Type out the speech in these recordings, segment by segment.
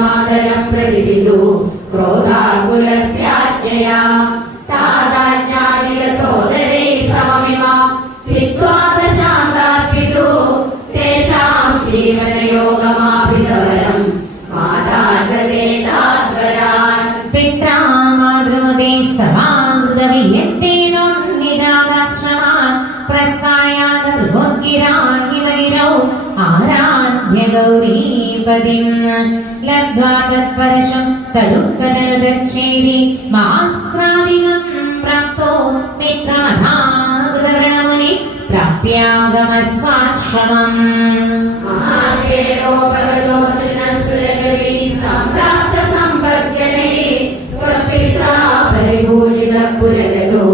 मातरं प्रतिपितु क्रोधाकुलस्याज्ञया तादाज्ञादिकसोदरै सममिमां चित्वा दशान्तार्पितु तेषां जीवनयोगमापितवरं माता च ते ताद्वरान् पित्रा मातृमुदे स्तवाङ्गवियन्तेनोन्निजादाश्रमान् प्रस्थायाद मृगोद्गिराहिमैरौ आराध्य गौरीपदिं लब्ध्वा तत्परशं तदुत्तदनुजच्छेदि मास्त्रादिगं प्राप्तो मित्रमधाकृतवृणमुनि प्राप्यागमस्वाश्रमम् महादेवोपगतोऽर्जुनसुरगरी सम्प्राप्तसम्पद्गणैः त्वत्पित्रा परिपूजितपुरगतो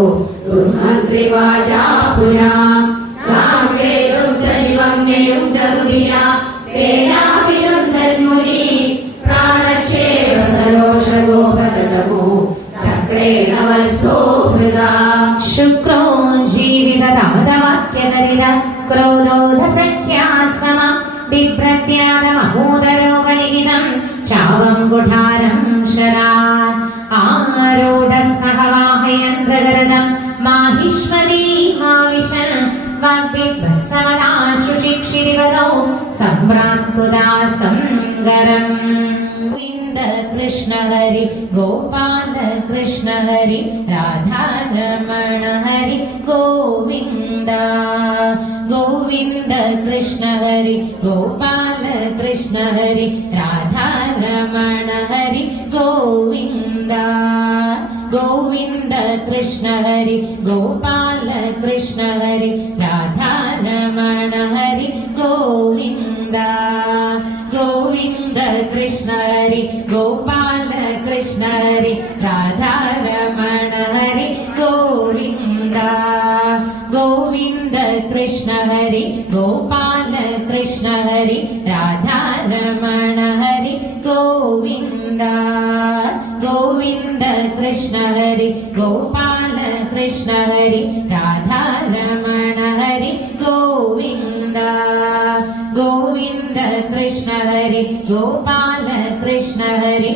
दुर्मन्त्रिवाचा पुरा तां वेदं सजीवं न्ययुङ्क्तदुधिया तेनाभिनन्दन्मुनि प्राणक्षेपसरोषगोपतचमो चक्रेण वल्सो हृदा शुक्रो जीवितदादवाक्यचरित क्रोधोदसख्या सम बिभ्रत्यादमहोदरोपनिहितं चावं कुठारं शरान् आरूढः सह वाहयन्द्रगरदं माहिष्मती माविशन् वाग्बिभत्समनाशुशिक्षिरिवदौ सम्प्रास्तुता सङ्गरम् गोविन्द कृष्ण हरि गोपाल कृष्ण हरि राधारमण हरि गोविन्द गोविन्द कृष्ण हरि गोपाल कृष्ण हरि राधारमण हरि गोविन्द गोविन्द कृष्ण हरि गोपाल कृष्ण हरि राधारमण हरि गोविन्द गोविन्द कृष्ण हरि गोपाल कृष्ण हरि राधारमण हरि गोविन्द गोविन्द कृष्ण हरि गोपाल कृष्ण हरि राधारमण हरि गोविन्द गोविन्द कृष्ण हरि गोपाल कृष्ण हरि राधारमण हरि गोविन्द गोविन्द कृष्ण हरि गोपाल कृष्ण हरि